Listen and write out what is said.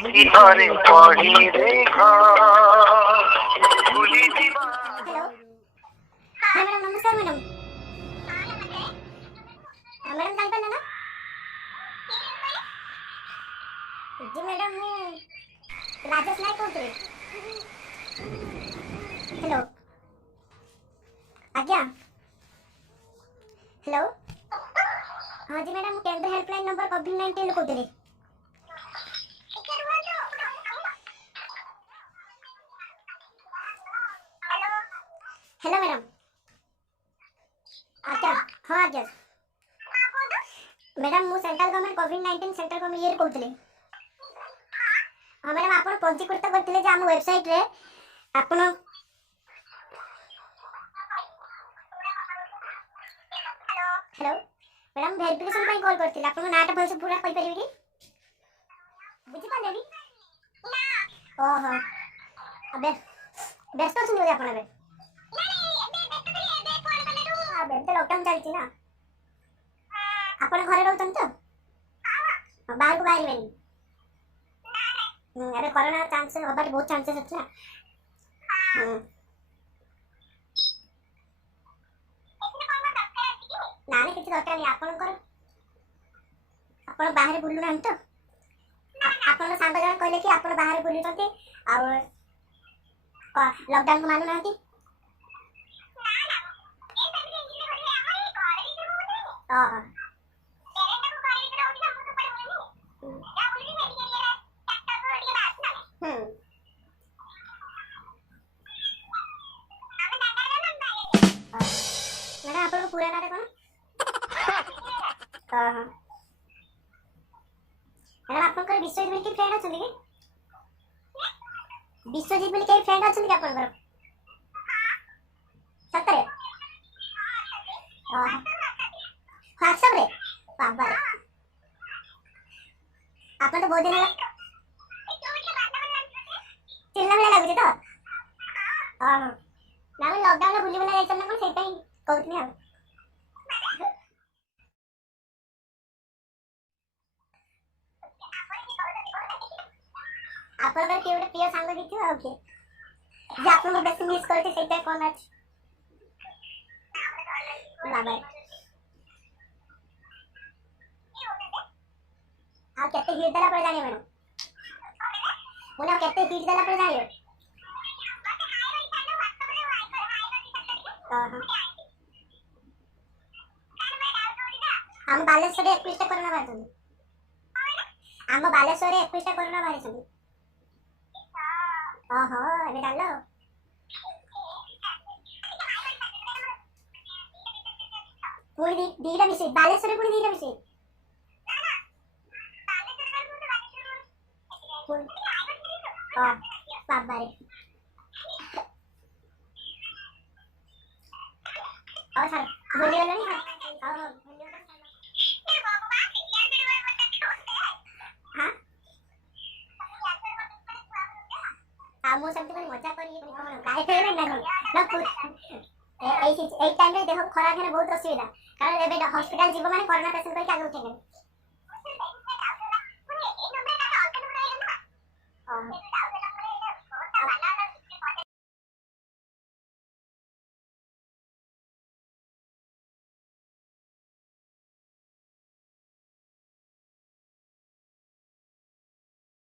अरे पढ़ी देखा भूली दीवा। हेलो हाँ मैडम नमस्कार मैडम मैडम जान पाइल ना जी मैडम ମୁଁ ରାଜେଶ ନାୟକ କହୁଥିଲି। हेलो आज्ञा हेलो हाँ जी मैडम केंद्र हेल्पलाइन नंबर कोविड-19 कहते हेलो मैडम आज्ञा हाँ आज्ञा मैडम मु सेंट्रल गवर्नमेंट कोविड-19 सेंटर को ये कहते हाँ मैडम आप पंजीकृत करते आम वेबसाइट रे आपण हेलो मैडम वेरिफिकेशन ପାଇଁ कॉल करथिले आपन नाटा भलसे पूरा कहि परिबे कि बुझि पाले भी ओहो अबे व्यस्त छन होय आपन बे अबे तो लॉकडाउन चलछि ना आपन घरे रहउतन तो बाहर को बाहर बेनी अरे कोरोना चांस हबार बहुत चांसेस अछि ना नानी किसी दरकार नहीं आपण बाहर बुलु ना तो आपण सांग जन कहले कि आपण बाहर बुलु छथि आ लॉकडाउन को मानु नाथि हां मैडम आपण पूरा नारे कोन हां हां मैडम आपन विश्वजीत बोली फ्रेंड अछन कि विश्वजीत बोली के फ्रेंड अछन कि आपन घर सतरे हां व्हाट्सएप रे बाबा रे आपन तो बहुत दिन चिल्ला मिला लागुଛି ତ हां ना मैं लॉकडाउन में बुली बुला जाइछन ना कोन सेटा ही कहउतनी आ आपन के केवड प्रिय सांग दिथियो आ के जे आपन को बेसी मिस करते सेटा कोन अछि बाबा आ केते हिट देला पर जानिए मैडम मुना केते हिट देला पर जानिए हम बालेश्वर 21 टा कोरोना बारिछन हम बालेश्वर 21 टा कोरोना बारिछन ओहो एबे डालो पूरी दीटा मिसे बालेश्वर पूरी दीटा मिसे हां बाबा रे और सर बोलिए वाला नहीं हां हां आमो सब तो मजा करी कोन काय फेरे ना ए टाइम रे देखो खरा खाने बहुत असुविधा कारण एबे हॉस्पिटल जीव माने कोरोना पेशेंट को आगे उठेने